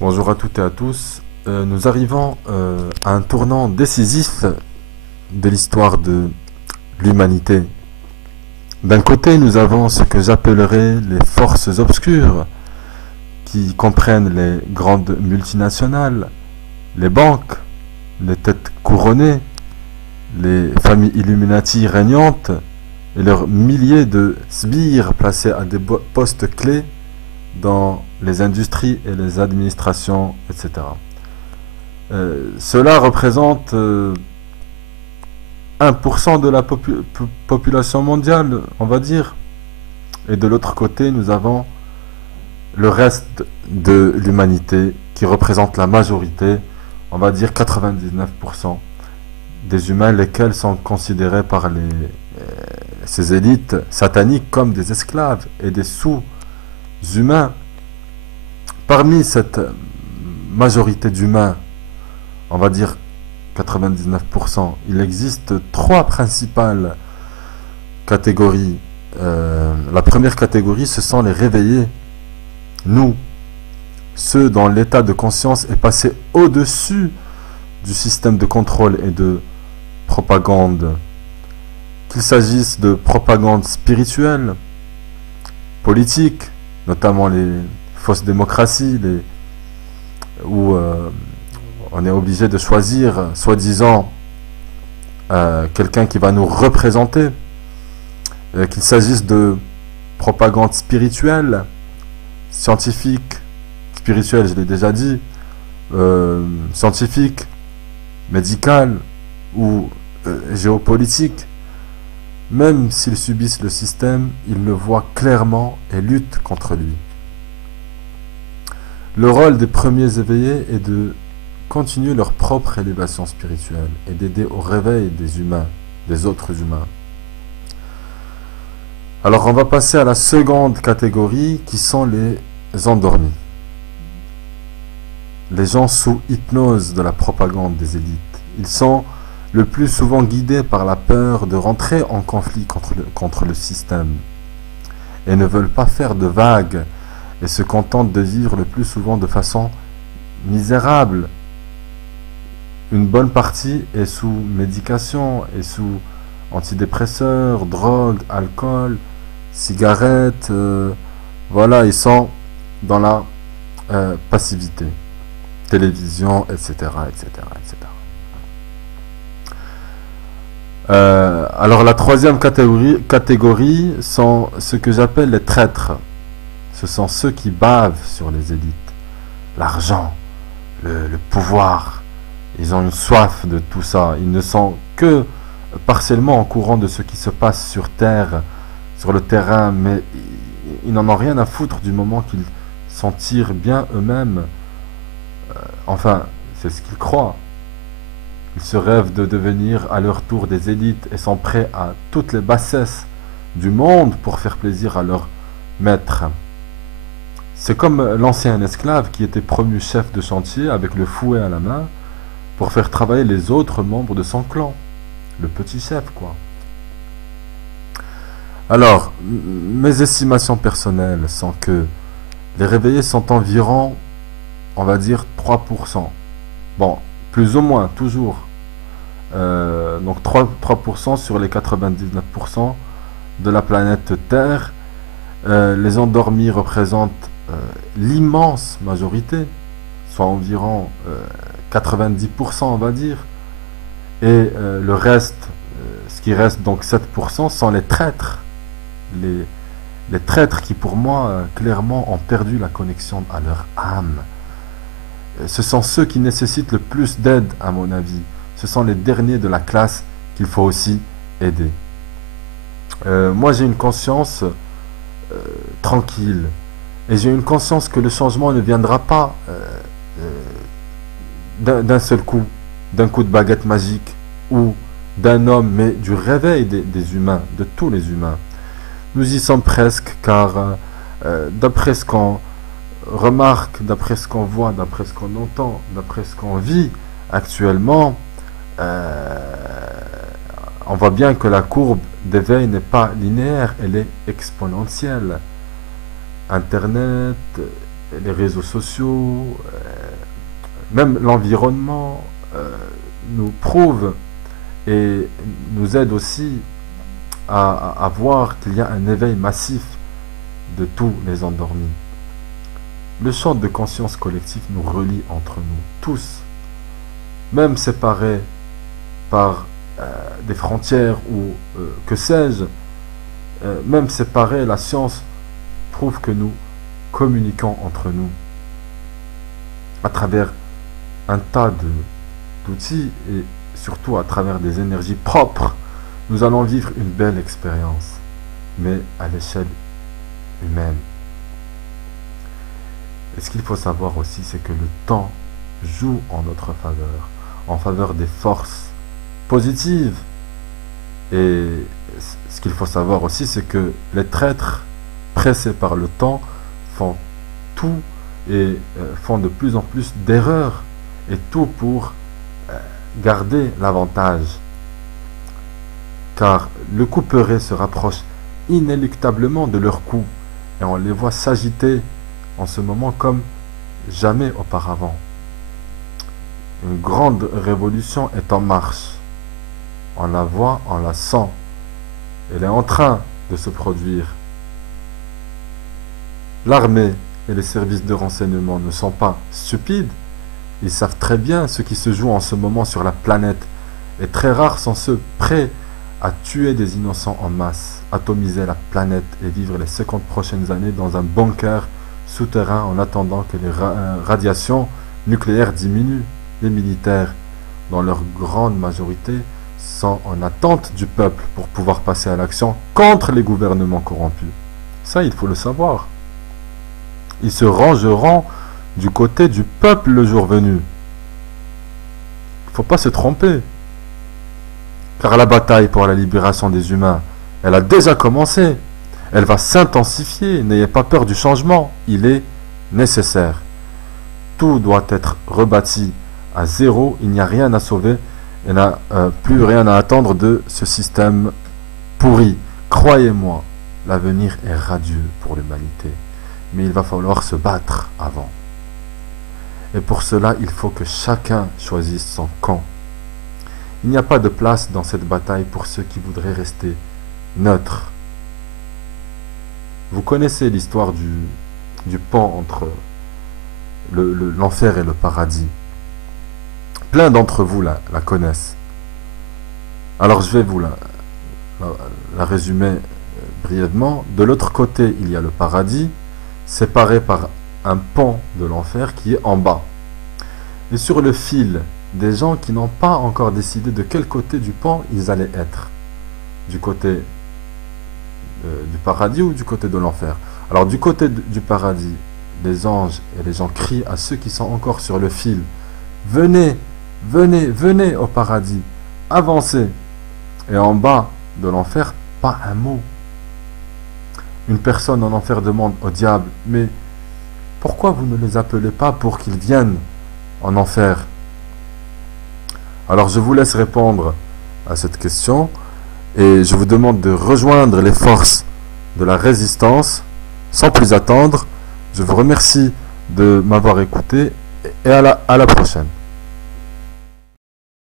Bonjour à toutes et à tous. Nous arrivons à un tournant décisif de l'histoire de l'humanité. D'un côté, nous avons ce que j'appellerais les forces obscures, qui comprennent les grandes multinationales, les banques, les têtes couronnées, les familles Illuminati régnantes et leurs milliers de sbires placés à des postes clés dans les industries et les administrations, etc. Cela représente 1% de la population mondiale, on va dire. Et de l'autre côté, nous avons le reste de l'humanité qui représente la majorité, on va dire 99% des humains, lesquels sont considérés par ces élites sataniques comme des esclaves et des sous-humains. Parmi cette majorité d'humains, on va dire 99%, il existe trois principales catégories. La première catégorie, ce sont les réveillés. Nous, ceux dont l'état de conscience est passé au-dessus du système de contrôle et de propagande. Qu'il s'agisse de propagande spirituelle, politique, notamment les fausses démocraties, où on est obligé de choisir, soi-disant, quelqu'un qui va nous représenter, qu'il s'agisse de propagande spirituelle, scientifique, spirituelle, je l'ai déjà dit, scientifique, médicale ou géopolitique. Même s'ils subissent le système, ils le voient clairement et luttent contre lui. Le rôle des premiers éveillés est de continuer leur propre élévation spirituelle et d'aider au réveil des humains, des autres humains. Alors on va passer à la seconde catégorie qui sont les endormis. Les gens sous hypnose de la propagande des élites. Ils sont le plus souvent guidés par la peur de rentrer en conflit contre le système et ne veulent pas faire de vagues et se contentent de vivre le plus souvent de façon misérable. Une bonne partie est sous médication, est sous antidépresseurs, drogue, alcool, cigarettes. Voilà, ils sont dans la passivité. Télévision, etc., etc., etc. Alors la troisième catégorie sont ce que j'appelle les traîtres. Ce sont ceux qui bavent sur les élites. L'argent, le pouvoir. Ils ont une soif de tout ça. Ils ne sont que partiellement au courant de ce qui se passe sur Terre, sur le terrain, mais ils n'en ont rien à foutre du moment qu'ils s'en tirent bien eux-mêmes. Enfin, c'est ce qu'ils croient. Ils se rêvent de devenir à leur tour des élites et sont prêts à toutes les bassesses du monde pour faire plaisir à leur maître. C'est comme l'ancien esclave qui était promu chef de chantier avec le fouet à la main pour faire travailler les autres membres de son clan. Le petit chef, quoi. Alors, mes estimations personnelles sont que les réveillés sont environ, on va dire, 3%. Bon, plus ou moins, toujours. Donc 3% sur les 99% de la planète Terre. Les endormis représentent l'immense majorité, soit environ 90%, on va dire. Et le reste, ce qui reste, donc 7%, sont les traîtres. Les traîtres qui, pour moi, clairement, ont perdu la connexion à leur âme. Ce sont ceux qui nécessitent le plus d'aide, à mon avis. Ce sont les derniers de la classe qu'il faut aussi aider. Moi, j'ai une conscience tranquille. Et j'ai une conscience que le changement ne viendra pas d'un seul coup, d'un coup de baguette magique ou d'un homme, mais du réveil des humains, de tous les humains. Nous y sommes presque, car d'après ce qu'on remarque, d'après ce qu'on voit, d'après ce qu'on entend, d'après ce qu'on vit actuellement, on voit bien que la courbe d'éveil n'est pas linéaire, elle est exponentielle. Internet, les réseaux sociaux, Même l'environnement nous prouve et nous aide aussi à voir qu'il y a un éveil massif de tous les endormis. Le champ de conscience collectif nous relie entre nous, tous, même séparés par des frontières ou que sais-je, même séparés, la science prouve que nous communiquons entre nous à travers un tas d'outils et surtout à travers des énergies propres. Nous allons vivre une belle expérience, mais à l'échelle humaine. Et ce qu'il faut savoir aussi, c'est que le temps joue en notre faveur, en faveur des forces positives. Et ce qu'il faut savoir aussi, c'est que les traîtres pressés par le temps font tout et font de plus en plus d'erreurs et tout pour garder l'avantage. Car le couperet se rapproche inéluctablement de leur coup et on les voit s'agiter en ce moment comme jamais auparavant. Une grande révolution est en marche. On la voit, on la sent. Elle est en train de se produire. L'armée et les services de renseignement ne sont pas stupides. Ils savent très bien ce qui se joue en ce moment sur la planète. Et très rares sont ceux prêts à tuer des innocents en masse, atomiser la planète et vivre les 50 prochaines années dans un bunker souterrain en attendant que les radiations nucléaires diminuent. Les militaires, dans leur grande majorité, sont en attente du peuple pour pouvoir passer à l'action contre les gouvernements corrompus. Ça, il faut le savoir. Ils se rangeront du côté du peuple le jour venu. Il ne faut pas se tromper. Car la bataille pour la libération des humains, elle a déjà commencé. Elle va s'intensifier. N'ayez pas peur du changement. Il est nécessaire. Tout doit être rebâti à zéro. Il n'y a rien à sauver. Il n'y a plus rien à attendre de ce système pourri. Croyez-moi, l'avenir est radieux pour l'humanité. Mais il va falloir se battre avant. Et pour cela, il faut que chacun choisisse son camp. Il n'y a pas de place dans cette bataille pour ceux qui voudraient rester neutres. Vous connaissez l'histoire du pont entre l'enfer et le paradis. Plein d'entre vous la connaissent. Alors je vais vous la résumer brièvement. De l'autre côté, il y a le paradis, séparé par un pont de l'enfer qui est en bas. Et sur le fil, des gens qui n'ont pas encore décidé de quel côté du pont ils allaient être. Du côté du paradis ou du côté de l'enfer. Alors du côté du paradis, les anges et les gens crient à ceux qui sont encore sur le fil. Venez, venez, venez au paradis. Avancez. Et en bas de l'enfer, pas un mot. Une personne en enfer demande au diable, mais pourquoi vous ne les appelez pas pour qu'ils viennent en enfer? Alors je vous laisse répondre à cette question et je vous demande de rejoindre les forces de la résistance sans plus attendre. Je vous remercie de m'avoir écouté et à la prochaine.